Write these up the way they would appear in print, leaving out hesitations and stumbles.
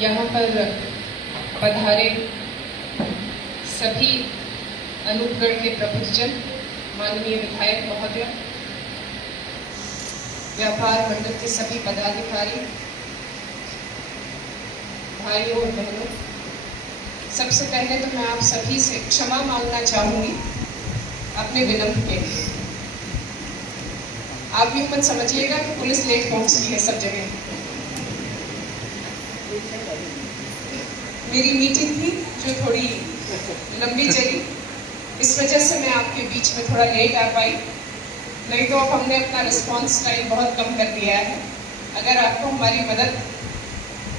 यहाँ पर पधारे सभी अनूपगढ़ के प्रबुद्धजन, माननीय विधायक महोदय, व्यापार मंडल के सभी पदाधिकारी, भाइयों और बहनों, सबसे पहले तो मैं आप सभी से क्षमा मांगना चाहूंगी अपने विलंब के लिए। आप यूँ मत समझिएगा कि पुलिस लेट पहुंचती है सब जगह। मेरी मीटिंग थी जो थोड़ी लंबी चली, इस वजह से मैं आपके बीच में थोड़ा लेट आ पाई। नहीं तो अब हमने अपना रिस्पॉन्स टाइम बहुत कम कर दिया है। अगर आपको हमारी मदद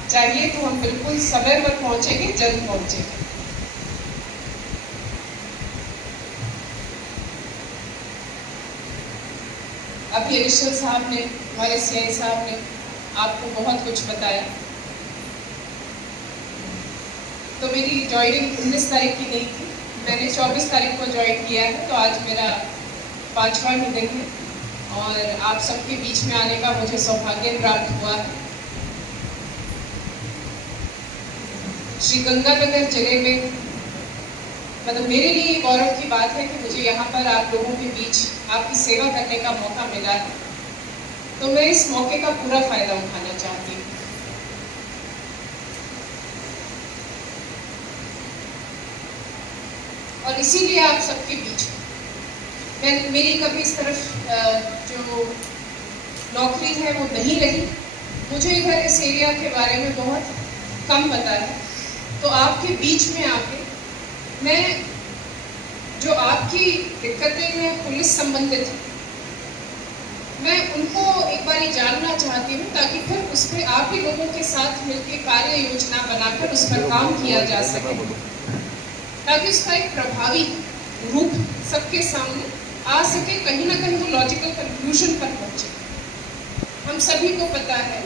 चाहिए तो हम बिल्कुल समय पर पहुंचेंगे, जल्द पहुंचेंगे। अभी एडिशनल साहब ने, हमारे सीआई साहब ने आपको बहुत कुछ बताया। तो मेरी ज्वाइनिंग 19 तारीख की नहीं थी, मैंने 24 तारीख को ज्वाइन किया है, तो आज मेरा 5वां दिन है और आप सबके बीच में आने का मुझे सौभाग्य प्राप्त हुआ है। श्रीगंगानगर जिले में मतलब मेरे लिए गौरव की बात है कि मुझे यहाँ पर आप लोगों के बीच आपकी सेवा करने का मौका मिला है, तो मैं इस मौके का पूरा फायदा उठाना चाहती हूँ। और इसीलिए आप सबके बीच मेरी कभी इस तरफ जो नौकरी है वो नहीं रही, मुझे इधर इस एरिया के बारे में बहुत कम पता है। तो आपके बीच में आके मैं जो आपकी दिक्कतें हैं पुलिस संबंधित, मैं उनको एक बार जानना चाहती हूँ, ताकि फिर उस पर आप ही लोगों के साथ मिलकर कार्य योजना बनाकर उस पर काम किया जा सके, ताकि उसका एक प्रभावी रूप सबके सामने आ सके, कहीं ना कहीं वो लॉजिकल कंक्लूजन पर पहुंचे। हम सभी को पता है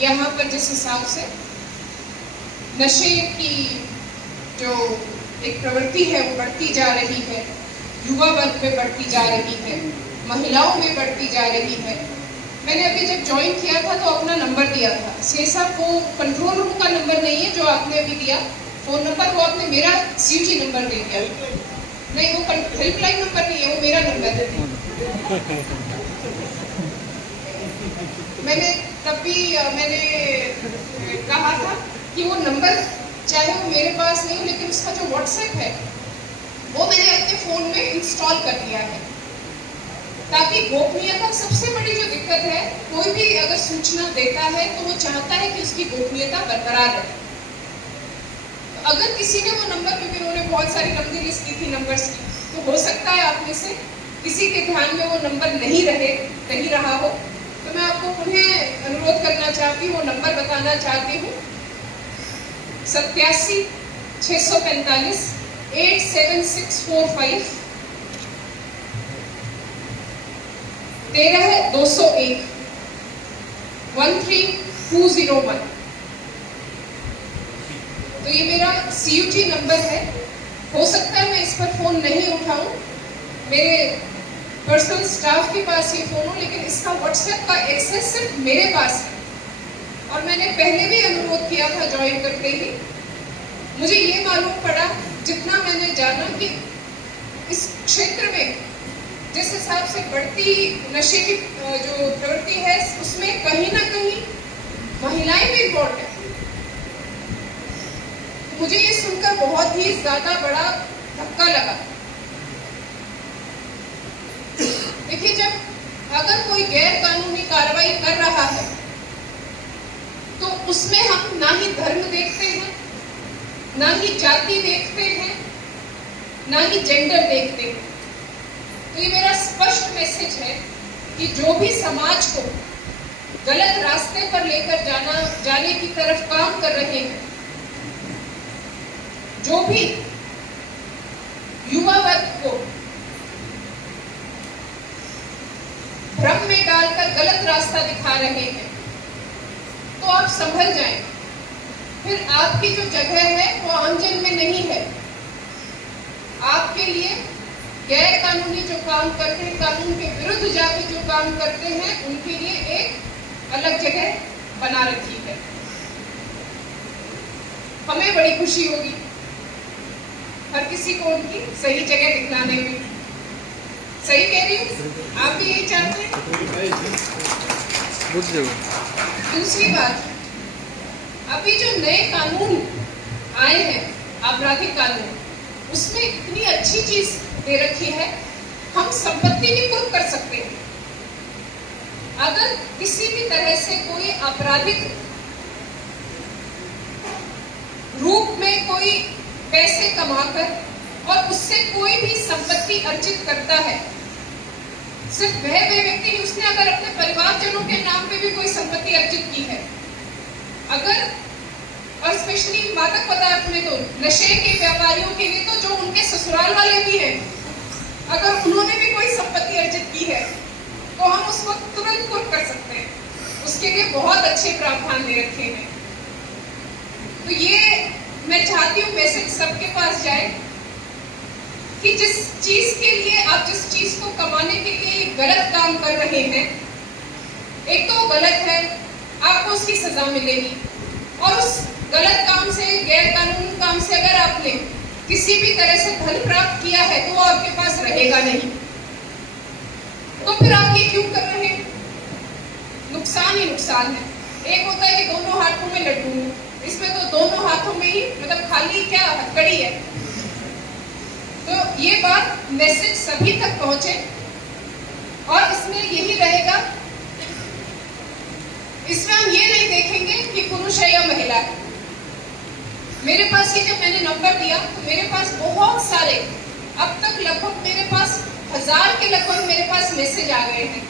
यहाँ पर जिस हिसाब से नशे की जो एक प्रवृत्ति है वो बढ़ती जा रही है, युवा वर्ग में बढ़ती जा रही है, महिलाओं में बढ़ती जा रही है। मैंने अभी जब ज्वाइन किया था तो अपना नंबर दिया था, साहब वो कंट्रोल रूम का नंबर नहीं है जो आपने अभी दिया फोन नंबर, वो आपने मेरा सीयूटी नंबर दे दिया। नहीं, वो हेल्पलाइन नंबर नहीं है, वो मेरा नंबर है। मैंने तब भी मैंने कहा था कि वो नंबर चाहे वो मेरे पास नहीं, लेकिन उसका जो व्हाट्सएप है वो मैंने अपने फोन में इंस्टॉल कर दिया है, ताकि गोपनीयता सबसे बड़ी जो दिक्कत है, कोई भी अगर सूचना देता है तो वो चाहता है कि उसकी गोपनीयता बरकरार रहे। अगर किसी ने वो नंबर, क्योंकि उन्होंने बहुत सारी लंबी लिस्ट की थी नंबर्स की, तो हो सकता है आप में से किसी के ध्यान में वो नंबर नहीं रहा हो, तो मैं आपको पुनः अनुरोध करना चाहती हूँ, वो नंबर बताना चाहती हूँ। 87 645 87645 13 201 13201। तो ये मेरा सीयूटी नंबर है। हो सकता है मैं इस पर फोन नहीं उठाऊं, मेरे पर्सनल स्टाफ के पास ये फोन हो, लेकिन इसका व्हाट्सएप का एक्सेस सिर्फ मेरे पास है। और मैंने पहले भी अनुरोध किया था ज्वाइन करते ही, मुझे ये मालूम पड़ा, जितना मैंने जाना, कि इस क्षेत्र में जिस हिसाब से बढ़ती नशे की जो प्रवृत्ति है, उसमें कहीं ना कहीं महिलाएं भी इन्वॉल्व है। मुझे ये सुनकर बहुत ही ज्यादा बड़ा धक्का लगा। देखिए, जब अगर कोई गैर कानूनी कार्रवाई कर रहा है तो उसमें हम ना ही धर्म देखते हैं, ना ही जाति देखते हैं, ना ही जेंडर देखते हैं। तो ये मेरा स्पष्ट मैसेज है कि जो भी समाज को गलत रास्ते पर लेकर जाने की तरफ काम कर रहे हैं, जो भी युवा वर्ग को भ्रम में डालकर गलत रास्ता दिखा रहे हैं, तो आप संभल जाएं। फिर आपकी जो जगह है वो आमजन में नहीं है। आपके लिए गैर कानूनी जो काम करते हैं, कानून के विरुद्ध जाके जो काम करते हैं, उनके लिए एक अलग जगह बना रखी है। हमें बड़ी खुशी होगी हर किसी को उनकी सही जगह दिखलाने में। सही कह रही हूँ? आप भी यही चाहते हैं? दूसरी बात, अभी जो नए कानून आए हैं, आपराधिक कानून, उसमें इतनी अच्छी चीज दे रखी है, हम संपत्ति भी कुर्क कर सकते हैं। अगर किसी भी तरह से कोई आपराधिक रूप में कोई पैसे कमाकर और उससे कोई भी संपत्ति अर्जित करता है, सिर्फ वह व्यक्ति नहीं, उसने अगर अपने परिवारजनों के नाम पे भी कोई संपत्ति अर्जित की है, अगर, और स्पेशली मादक पदार्थ में तो नशे के व्यापारियों के लिए तो जो उनके ससुराल वाले भी हैं, अगर उन्होंने भी कोई संपत्ति अर्जित की है तो हम उसको तुरंत कुर्क कर सकते हैं। उसके लिए बहुत अच्छे प्रावधान दे रखे हैं। तो ये मैं चाहती हूँ मैसेज सबके पास जाए कि जिस चीज के लिए आप, जिस चीज को कमाने के लिए गलत काम कर रहे हैं, एक तो गलत है, आपको उसकी सजा मिलेगी, और उस गलत काम से, गैर कानूनी काम से अगर आपने किसी भी तरह से धन प्राप्त किया है तो वो आपके पास रहेगा नहीं। तो फिर आप ये क्यों कर रहे हैं? नुकसान ही नुकसान है। एक होता है कि दोनों हाथों में लड्डू, इसमें तो दोनों हाथों में ही, मतलब खाली क्या हथकड़ी है। तो ये बात मैसेज सभी तक पहुंचे, और इसमें यही रहेगा, इसमें हम ये नहीं देखेंगे कि पुरुष है या महिला है। मेरे पास ये जब मैंने नंबर दिया तो मेरे पास बहुत सारे, अब तक लगभग मेरे पास 1000 के लगभग मेरे पास मैसेज आ गए हैं।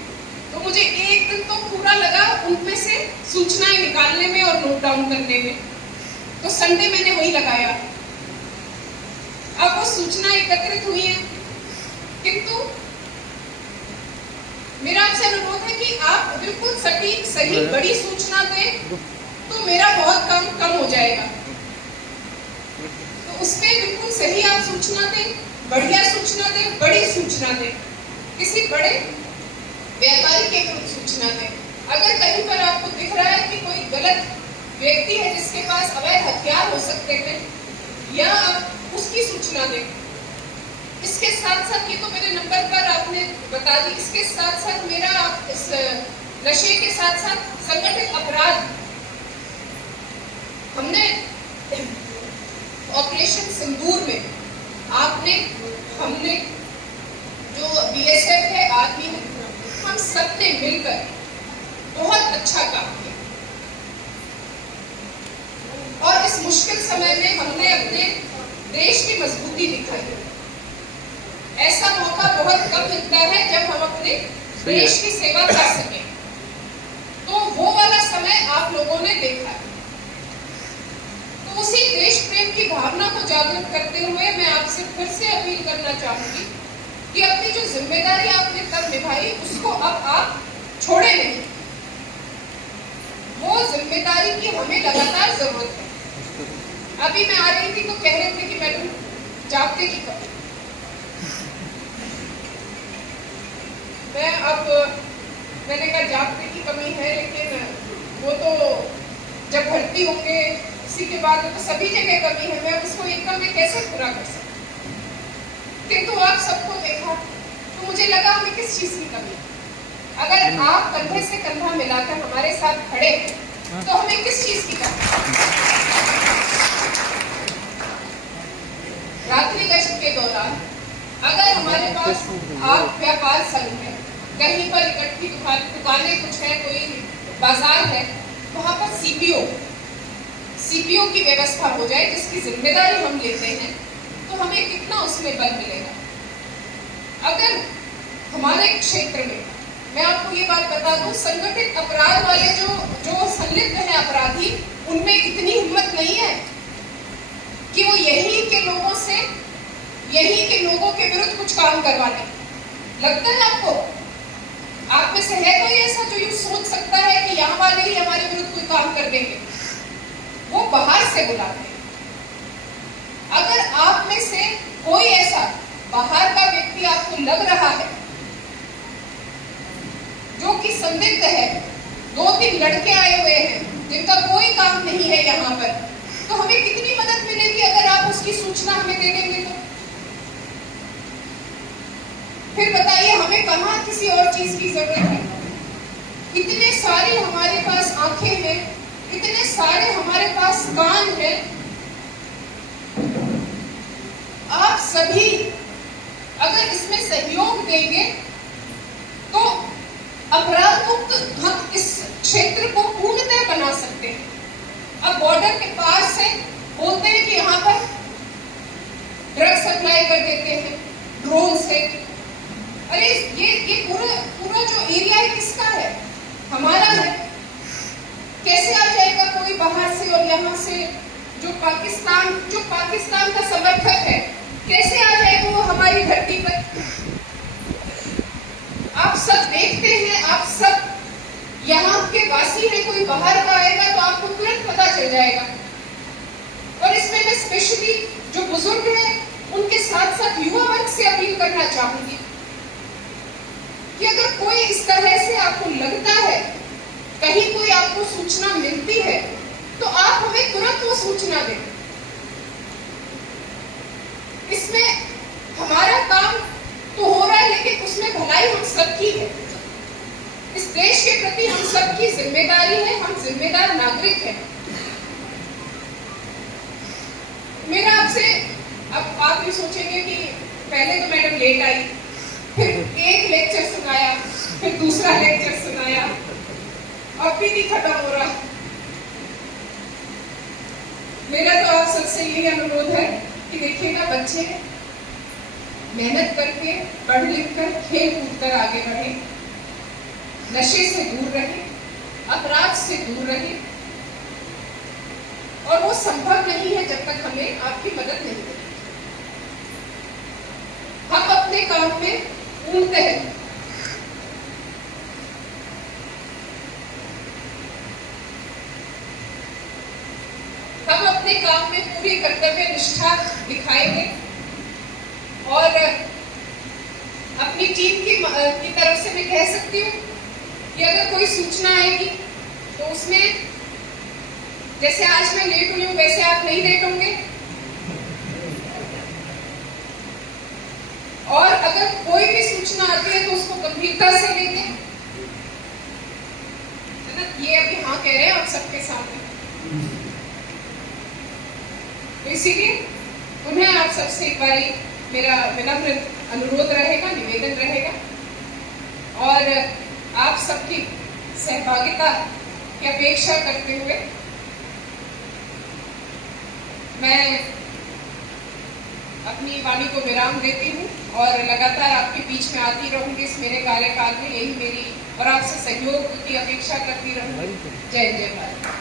तो मुझे एक दिन तो पूरा लगा उनमें से सूचनाएं निकालने में और नोट डाउन करने में। तो संडे मैंने वही लगाया। अब वो सूचना एकत्रित हुई है, किंतु मेरा आपसे अनुरोध है कि आप बिल्कुल सटीक, सही, बड़ी सूचना दें तो मेरा बहुत काम कम हो जाएगा। तो उसमें बिल्कुल सही आप सूचना दें, बढ़िया सूचना दें, बड़ी सूचना दें, किसी बड़े व्यापारी के विरुद्ध सूचना दें। अगर कहीं पर आपको दिख रहा है कि कोई गलत व्यक्ति है जिसके पास अवैध हथियार हो सकते हैं, या आप उसकी सूचना दें। इसके साथ साथ, ये तो मेरे नंबर पर आपने बता दी, इसके साथ साथ मेरा इस नशे के साथ साथ संगठित अपराध, हमने ऑपरेशन सिंदूर में हमने जो बीएसएफ है, आर्मी है, हम सबने मिलकर बहुत अच्छा काम किया, और इस मुश्किल समय में हमने अपने देश की मजबूती दिखाई। ऐसा मौका बहुत कम मिलता है जब हम अपने देश की सेवा कर सकें, तो वो वाला समय आप लोगों ने देखा। तो उसी देश प्रेम की भावना को जागरूक करते हुए मैं आपसे फिर से अपील करना चाहूंगी कि अपनी जो जिम्मेदारी आपने तब निभाई उसको अब आप छोड़े नहीं। वो जिम्मेदारी की हमें लगातार जरूरत है। अभी मैं आ रही थी तो कह रहे थे कि मैडम जागते की कमी, मैंने कहा जागते की कमी है, लेकिन वो तो जब भर्ती होंगे उसी के बाद तो सभी जगह कमी है, मैं उसको एकदम में कैसे पूरा कर सकती। किंतु आप सबको देखा तो मुझे लगा हमें किस चीज की कमी। अगर आप कंधे से कंधा मिलाकर हमारे साथ खड़े तो हमें किस चीज की कमी। रात्रि गश्त के दौरान अगर हमारे पास आप व्यापार संघ है, कहीं पर इकट्ठी दुकानें कुछ है, कोई बाजार है, वहां पर सीपीओ की व्यवस्था हो जाए जिसकी जिम्मेदारी हम लेते हैं, तो हमें कितना उसमें बल मिलेगा। अगर हमारे क्षेत्र में, मैं आपको ये बात बता दूं, संगठित अपराध वाले जो संलिप्त हैं अपराधी, उनमें इतनी हिम्मत नहीं है कि वो यही के लोगों के विरुद्ध कुछ काम करवाने। लगता है आपको? आप में से है कोई ऐसा जो यूं सोच सकता है कि यहाँ वाले ही हमारे विरुद्ध कोई काम कर देंगे? वो बाहर से बुलाते हैं। अगर आप में से कोई ऐसा बाहर का व्यक्ति आपको लग रहा है जो कि संदिग्ध है, 2-3 लड़के आए हुए हैं जिनका कोई काम नहीं है यहाँ पर, तो हमें कितनी मदद मिलेगी अगर आप उसकी सूचना हमें दे देंगे तो? फिर बताइए हमें कहां किसी और चीज की जरूरत है? इतने सारे हमारे पास आंखें हैं, इतने सारे हमारे पास कान हैं। आप सभी अगर इसमें सहयोग देंगे तो अपराध मुक्त हम इस क्षेत्र को पूर्णतः बना सकते हैं। अब बॉर्डर के पार से बोलते हैं कि यहाँ पर ड्रग सप्लाई कर देते हैं ड्रोन से। अरे ये पूरा जो एरिया है किसका है? हमारा है। कैसे आ जाएगा कोई बाहर से और यहाँ से जो पाकिस्तान का समर्थक है, कैसे आ जाएगा वो हमारी धरती पर? आप सब देखते हैं, आप सब यहाँ के वासी हैं, कोई बाहर का आएगा तो आपको तुरंत पता चल जाएगा। और इसमें मैं स्पेशली जो बुजुर्ग हैं उनके साथ साथ युवा वर्ग से अपील करना चाहूंगी कि अगर कोई इस तरह से आपको लगता है, कहीं कोई आपको सूचना मिलती है, तो आप हमें तुरंत वो सूचना दें। इसमें हमारा काम तो हो रहा है, लेकिन उसमें भलाई हम सबकी है। इस देश के प्रति हम सबकी जिम्मेदारी है, हम जिम्मेदार नागरिक हैं। मेरा आपसे, अब आप ये सोचेंगे कि पहले तो मैडम लेट आई, फिर एक लेक्चर सुनाया, फिर दूसरा लेक्चर सुनाया, अब भी नहीं खत्म हो रहा। मेरा तो आप सबसे यही अनुरोध है कि देखिएगा, बच्चे मेहनत करके पढ़ लिख कर खेल कूद कर आगे बढ़े, नशे से दूर रहे, अपराध से दूर रहे। और वो संभव नहीं है जब तक हमें आपकी मदद नहीं मिलेगी। हम अपने काम में पूर्णतः हम अपने काम में पूरी कर्तव्य निष्ठा दिखाएंगे और अपनी टीम की तरफ से मैं कह सकती हूँ कि अगर कोई सूचना आएगी तो उसमें, जैसे आज मैं लेट हुई हूं वैसे आप नहीं लेट होंगे। और अगर कोई भी सूचना आती है तो उसको गंभीरता से लेंगे, है ना? ये अभी हाँ कह रहे हैं आप सबके सामने। तो इसीलिए उन्हें आप सबसे एक बार मेरा विनम्र अनुरोध रहेगा, निवेदन रहेगा, और आप सबकी सहभागिता की अपेक्षा करते हुए मैं अपनी वाणी को विराम देती हूँ और लगातार आपके बीच में आती रहूंगी इस मेरे कार्यकाल में। यही मेरी और आपसे सहयोग की अपेक्षा करती रहूंगी। जय जय भारत।